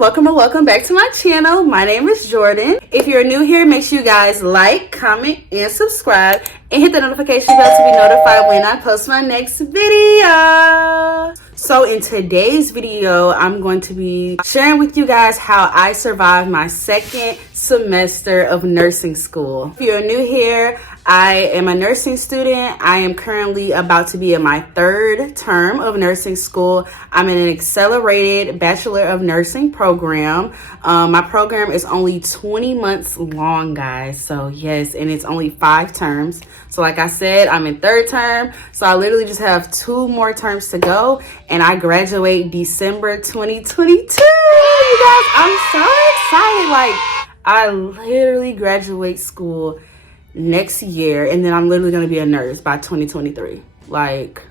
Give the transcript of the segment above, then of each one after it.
welcome or welcome back to my channel. My name is Jordan. If you're new here, make sure you guys like, comment, and subscribe, and hit the notification bell to be notified when I post my next video. So in today's video, I'm going to be sharing with you guys how I survived my second semester of nursing school. If you're new here, I am a nursing student. I am currently about to be in my third term of nursing school. I'm in an accelerated Bachelor of Nursing program. My program is only 20 months long, guys. So yes, and it's only 5 terms. So like I said, I'm in third term. So I literally just have 2 more terms to go. And I graduate December 2022. You guys, I'm so excited. Like, I literally graduate school next year, and then I'm literally going to be a nurse by 2023. Like,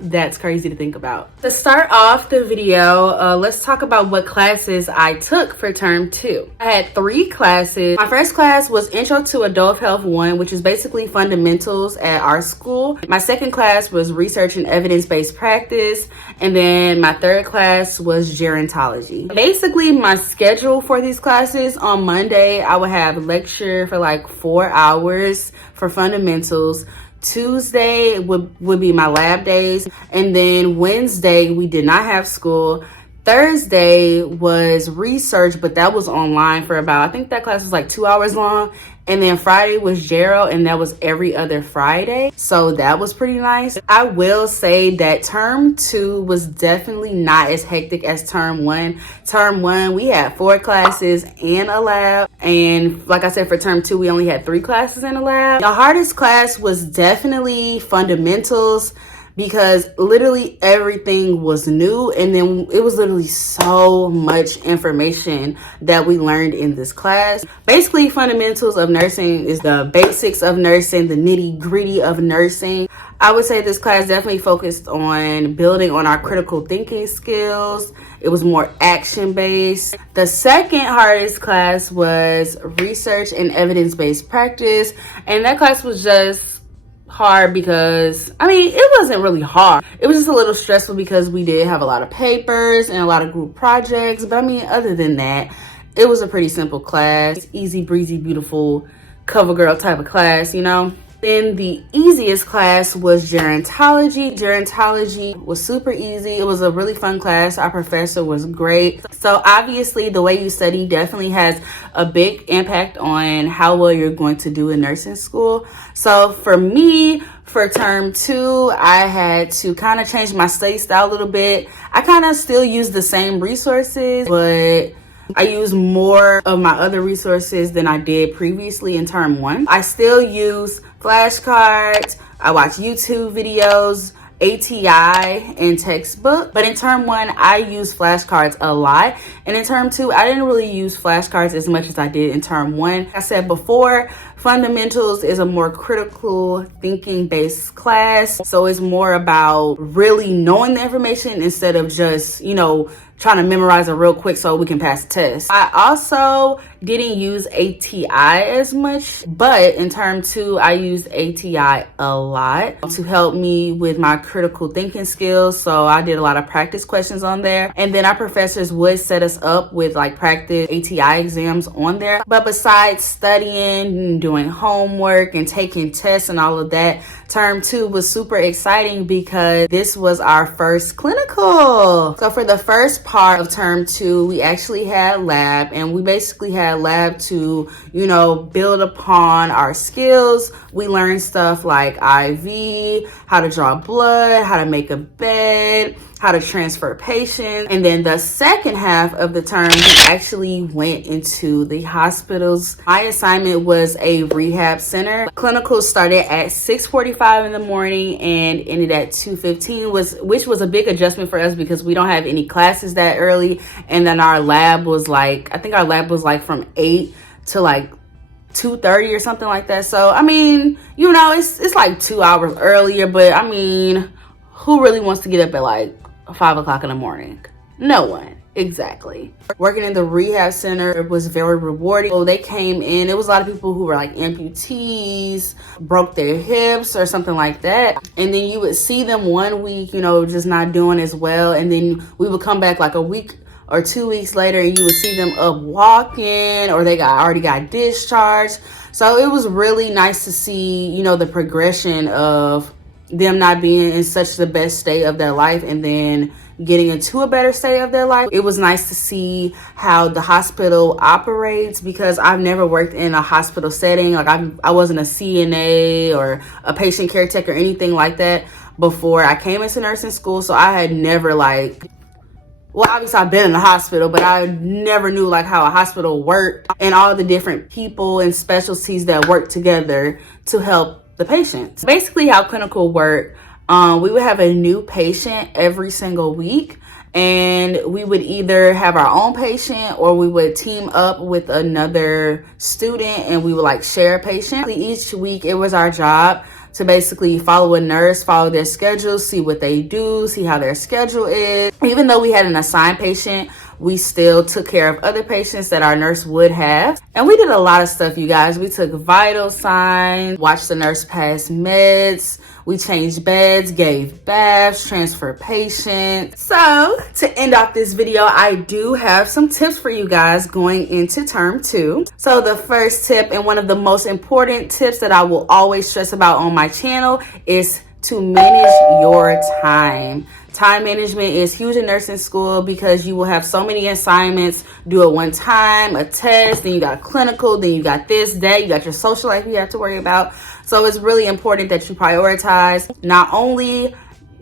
that's crazy to think about. To start off the video, let's talk about what classes I took for term 2. I had 3 classes. My first class was Intro to Adult Health 1, which is basically fundamentals at our school. My second class was Research and Evidence-Based Practice, and then my third class was Gerontology. Basically, my schedule for these classes: on Monday, I would have lecture for like 4 hours for fundamentals. Tuesday would be my lab days, and then Wednesday we did not have school. Thursday was research, but that was online for about, I think that class was like 2 hours long. And then Friday was Gero, and that was every other Friday. So that was pretty nice. I will say that term 2 was definitely not as hectic as term 1. Term 1, we had 4 classes and a lab. And like I said, for term 2, we only had 3 classes and a lab. The hardest class was definitely fundamentals, because literally everything was new, and then it was literally so much information that we learned in this class. Basically, fundamentals of nursing is the basics of nursing, the nitty-gritty of nursing. I would say this class definitely focused on building on our critical thinking skills. It was more action-based. The second hardest class was Research and Evidence-Based Practice, and that class was just hard because, I mean, it wasn't really hard. It was just a little stressful because we did have a lot of papers and a lot of group projects. But I mean, other than that, it was a pretty simple class. Easy breezy, beautiful cover girl type of class, you know. Then the easiest class was Gerontology. Gerontology was super easy. It was a really fun class. Our professor was great. So obviously the way you study definitely has a big impact on how well you're going to do in nursing school. So for me, for term 2, I had to kind of change my study style a little bit. I kind of still use the same resources, but I use more of my other resources than I did previously in term 1. I still use flashcards. I watch YouTube videos, ATI, and textbook. But in term 1, I use flashcards a lot. And in term 2, I didn't really use flashcards as much as I did in term 1. Like I said before, fundamentals is a more critical thinking based class. So it's more about really knowing the information instead of just, you know, trying to memorize it real quick so we can pass the test. I also didn't use ATI as much, but in term 2, I used ATI a lot to help me with my critical thinking skills. So I did a lot of practice questions on there. And then our professors would set us up with like practice ATI exams on there. But besides studying and doing homework and taking tests and all of that, term 2 was super exciting because this was our first clinical. So for the first part of term 2, we actually had lab, and we basically had lab to, you know, build upon our skills. We learned stuff like IV, how to draw blood, how to make a bed, how to transfer patients. And then the second half of the term, we actually went into the hospitals. My assignment was a rehab center. Clinical started at 6:45 in the morning and ended at 2:15, which was a big adjustment for us because we don't have any classes that early. And then our lab was like, I think our lab was like from 8 to like 2:30 or something like that. So I mean, you know, it's like 2 hours earlier, but I mean, who really wants to get up at like 5 o'clock in the morning? No one. Exactly. Working in the rehab center was very rewarding. So they came in, it was a lot of people who were like amputees, broke their hips or something like that. And then you would see them one week, you know, just not doing as well. And then we would come back like a week or 2 weeks later, and you would see them up walking, or they already got discharged. So it was really nice to see, you know, the progression of them not being in such the best state of their life and then getting into a better state of their life. It was nice to see how the hospital operates, because I've never worked in a hospital setting. Like I wasn't a CNA or a patient caretaker or anything like that before I came into nursing school. So I had never well, obviously I've been in the hospital, but I never knew like how a hospital worked and all the different people and specialties that work together to help the patients. Basically how clinical work, we would have a new patient every single week, and we would either have our own patient or we would team up with another student and we would like share a patient. Each week it was our job to basically follow a nurse, follow their schedule, see what they do, see how their schedule is. Even though we had an assigned patient, we still took care of other patients that our nurse would have. And we did a lot of stuff, you guys. We took vital signs, watched the nurse pass meds, we changed beds, gave baths, transferred patients. So to end off this video, I do have some tips for you guys going into term 2. So the first tip, and one of the most important tips that I will always stress about on my channel, is to manage your time. Time management is huge in nursing school because you will have so many assignments due at one time, a test, then you got clinical, then you got this, that, you got your social life you have to worry about. So it's really important that you prioritize not only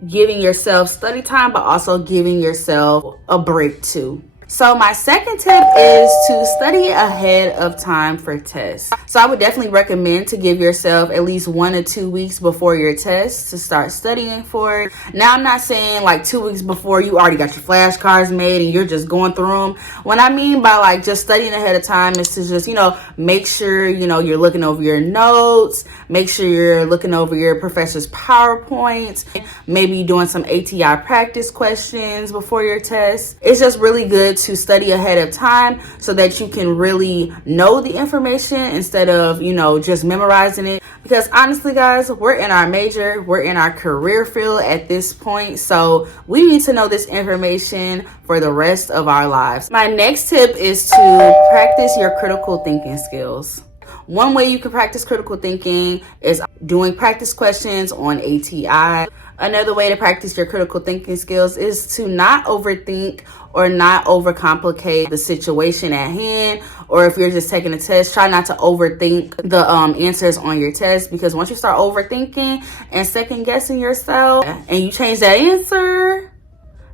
giving yourself study time, but also giving yourself a break too. So my second tip is to study ahead of time for tests. So I would definitely recommend to give yourself at least 1 or 2 weeks before your test to start studying for it. Now, I'm not saying like 2 weeks before you already got your flashcards made and you're just going through them. What I mean by like just studying ahead of time is to just, you know, make sure, you know, you're looking over your notes, make sure you're looking over your professor's PowerPoints, maybe doing some ATI practice questions before your test. It's just really good to study ahead of time so that you can really know the information instead of, you know, just memorizing it. Because honestly, guys, we're in our major, we're in our career field at this point, so we need to know this information for the rest of our lives. My next tip is to practice your critical thinking skills. One way you can practice critical thinking is doing practice questions on ATI. Another way to practice your critical thinking skills is to not overthink or not overcomplicate the situation at hand. Or if you're just taking a test, try not to overthink the answers on your test, because once you start overthinking and second guessing yourself and you change that answer,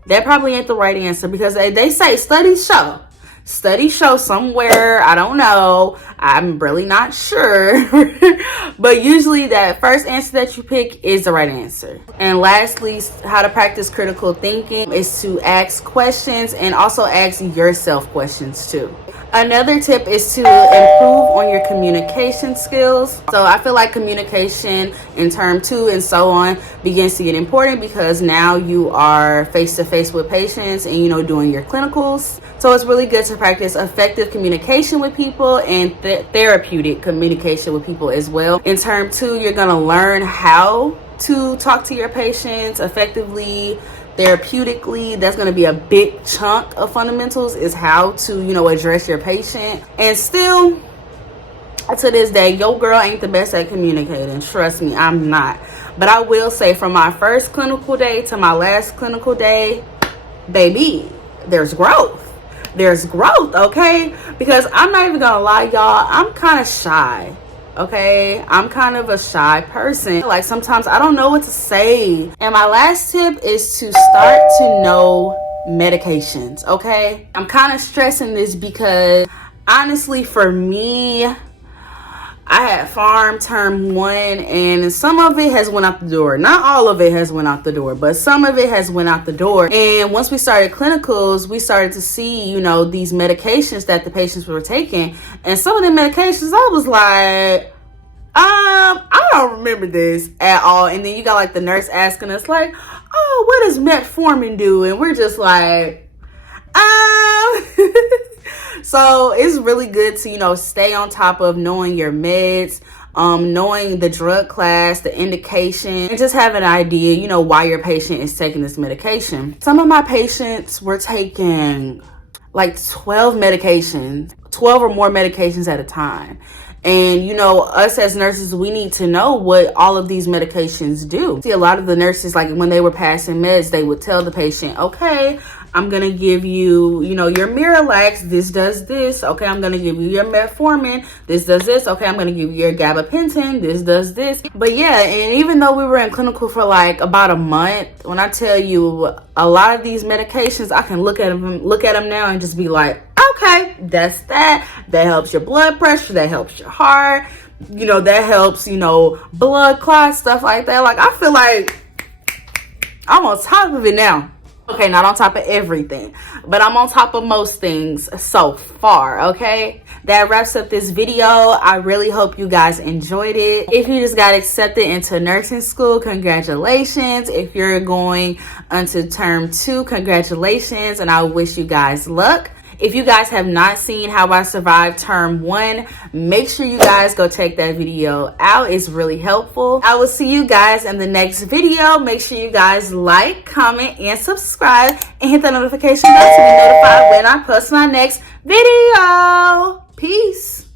that probably ain't the right answer, because they say studies show somewhere, I don't know, I'm really not sure, but usually that first answer that you pick is the right answer. And lastly, how to practice critical thinking is to ask questions and also ask yourself questions too. Another tip is to improve on your communication skills. So I feel like communication in term 2 and so on begins to get important because now you are face to face with patients and, you know, doing your clinicals. So it's really good to practice effective communication with people and therapeutic communication with people as well. In term 2, you're going to learn how to talk to your patients effectively, therapeutically. That's going to be a big chunk of fundamentals, is how to, you know, address your patient. And still, to this day, your girl ain't the best at communicating. Trust me, I'm not. But I will say, from my first clinical day to my last clinical day, baby, there's growth. There's growth, okay? Because I'm not even gonna lie, y'all, I'm kind of shy. Okay, I'm kind of a shy person. Like sometimes I don't know what to say. And my last tip is to start to know medications. Okay, I'm kind of stressing this because honestly, for me, I had farm term 1 and some of it has went out the door. Not all of it has went out the door, but some of it has went out the door. And once we started clinicals, we started to see, you know, these medications that the patients were taking. And some of the medications, I was like, I don't remember this at all. And then you got like the nurse asking us like, oh, what does metformin do? And we're just like, So it's really good to, you know, stay on top of knowing your meds, knowing the drug class, the indication, and just have an idea, you know, why your patient is taking this medication. Some of my patients were taking like 12 medications, 12 or more medications at a time. And, you know, us as nurses, we need to know what all of these medications do. See, a lot of the nurses, like when they were passing meds, they would tell the patient, okay, I'm going to give you, you know, your Miralax. This does this. Okay, I'm going to give you your metformin. This does this. Okay, I'm going to give you your gabapentin. This does this. But yeah, and even though we were in clinical for like about a month, when I tell you a lot of these medications, I can look at them now and just be like, okay, that's that. That helps your blood pressure. That helps your heart. You know, that helps, you know, blood clots, stuff like that. Like, I feel like I'm on top of it now. Okay, not on top of everything, but I'm on top of most things so far, okay? That wraps up this video. I really hope you guys enjoyed it. If you just got accepted into nursing school, congratulations. If you're going onto term 2, congratulations, and I wish you guys luck. If you guys have not seen how I survived term 1, make sure you guys go check that video out. It's really helpful. I will see you guys in the next video. Make sure you guys like, comment, and subscribe, and hit the notification bell to be notified when I post my next video. Peace.